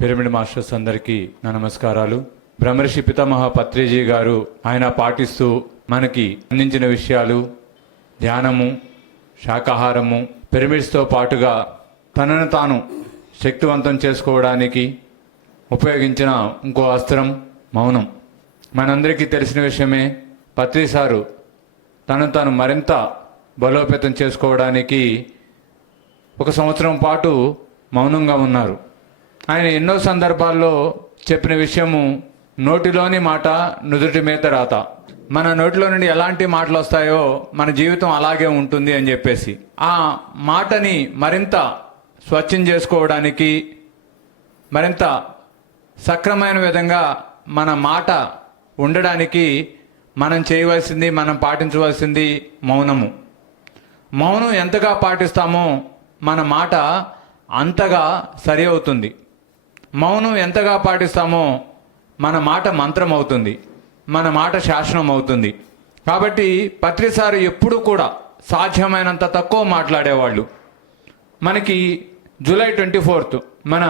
Pyramid masters అందరికీ నా నమస్కారాలు. బ్రహ్మర్షి పితామహ పత్రిజీ గారు ఆయన పాటిస్తూ మనకి అందించిన విషయాలు ధ్యానము, శాకాహారము, పిరమిడ్స్తో పాటుగా తనను తాను శక్తివంతం చేసుకోవడానికి ఉపయోగించిన ఇంకో అస్త్రం మౌనం. మనందరికీ తెలిసిన విషయమే. పత్రి సారు తనను తాను మరింత బలోపేతం చేసుకోవడానికి 1 సంవత్సరం పాటు మౌనంగా ఉన్నారు. ఆయన ఎన్నో సందర్భాల్లో చెప్పిన విషయము నోటిలోని మాట నుదుటి మీద రాత. మన నోటిలో నుండి ఎలాంటి మాటలు వస్తాయో మన జీవితం అలాగే ఉంటుంది అని చెప్పేసి ఆ మాటని మరింత స్వచ్ఛం చేసుకోవడానికి, మరింత సక్రమైన విధంగా మన మాట ఉండడానికి మనం చేయవలసింది, మనం పాటించవలసింది మౌనము. మౌనం ఎంతగా పాటిస్తామో మన మాట అంతగా సరి అవుతుంది. మౌనం ఎంతగా పాటిస్తామో మన మాట మంత్రం అవుతుంది, మన మాట శాసనం అవుతుంది. కాబట్టి పత్రిసారు ఎప్పుడూ కూడా సాధ్యమైనంత తక్కువ మాట్లాడేవాళ్ళు. మనకి జూలై 24 మన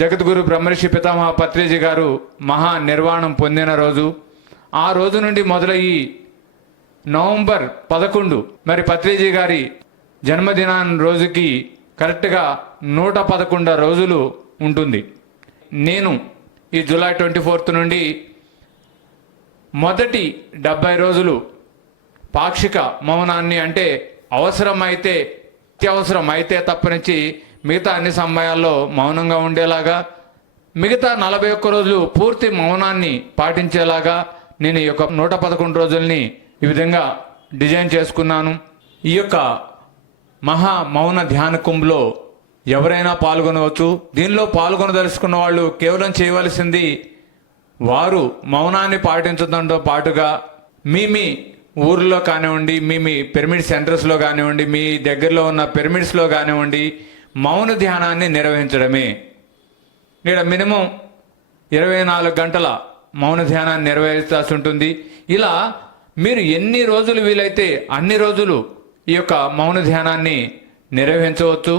జగద్గురు బ్రహ్మర్షి పితామహ పత్రిజీ గారు మహా నిర్వాణం పొందిన రోజు. ఆ రోజు నుండి మొదలయ్యి నవంబర్ 11 మరి పత్రిజీ గారి జన్మదినాన్ని రోజుకి కరెక్ట్గా 111 రోజులు ఉంటుంది. నేను ఈ జూలై 24 నుండి మొదటి 70 రోజులు పాక్షిక మౌనాన్ని, అంటే అవసరమైతే అత్యవసరం అయితే తప్పనిచ్చి మిగతా అన్ని సమయాల్లో మౌనంగా ఉండేలాగా, మిగతా 41 రోజులు పూర్తి మౌనాన్ని పాటించేలాగా నేను ఈ యొక్క 111 రోజుల్ని ఈ విధంగా డిజైన్ చేసుకున్నాను. ఈ యొక్క మహా మౌన ధ్యాన కుంభ్లో ఎవరైనా పాల్గొనవచ్చు. దీనిలో పాల్గొనదలుచుకున్న వాళ్ళు కేవలం చేయవలసింది వారు మౌనాన్ని పాటించడంతో పాటుగా మీ ఊర్లో కానివ్వండి, మీ పిరమిడ్ సెంటర్స్లో కానివ్వండి, మీ దగ్గరలో ఉన్న పిరమిడ్స్లో కానివ్వండి, మౌన ధ్యానాన్ని నిర్వహించడమే. ఇక్కడ మినిమం 24 గంటల మౌన ధ్యానాన్ని నిర్వహించాల్సి ఉంటుంది. ఇలా మీరు ఎన్ని రోజులు వీలైతే అన్ని రోజులు ఈ యొక్క మౌన ధ్యానాన్ని నిర్వహించవచ్చు.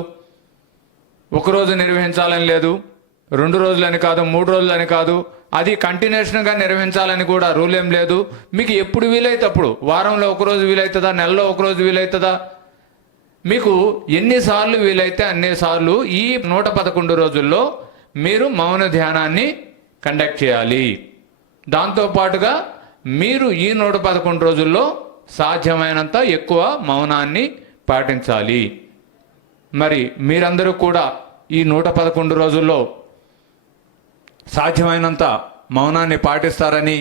1 రోజు నిర్వహించాలని లేదు, 2 రోజులని కాదు, 3 రోజులని కాదు, అది కంటిన్యూషన్గా నిర్వహించాలని కూడా రూల్ ఏం లేదు. మీకు ఎప్పుడు వీలైతే అప్పుడు, వారంలో 1 రోజు వీలవుతుందా, నెలలో 1 రోజు వీలవుతుందా, మీకు ఎన్నిసార్లు వీలైతే అన్నిసార్లు ఈ 111 రోజుల్లో మీరు మౌన ధ్యానాన్ని కండక్ట్ చేయాలి. దాంతోపాటుగా మీరు ఈ 111 రోజుల్లో సాధ్యమైనంత ఎక్కువ మౌనాన్ని పాటించాలి. మరి మీరందరూ కూడా ఈ 111 రోజుల్లో సాధ్యమైనంత మౌనాన్ని పాటిస్తారని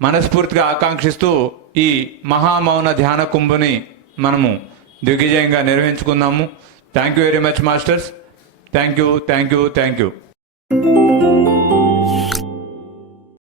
మనస్ఫూర్తిగా ఆకాంక్షిస్తూ ఈ మహామౌన ధ్యాన కుంభని మనము దిగ్విజయంగా నిర్వహించుకుందాము. Thank you very much masters. Thank you.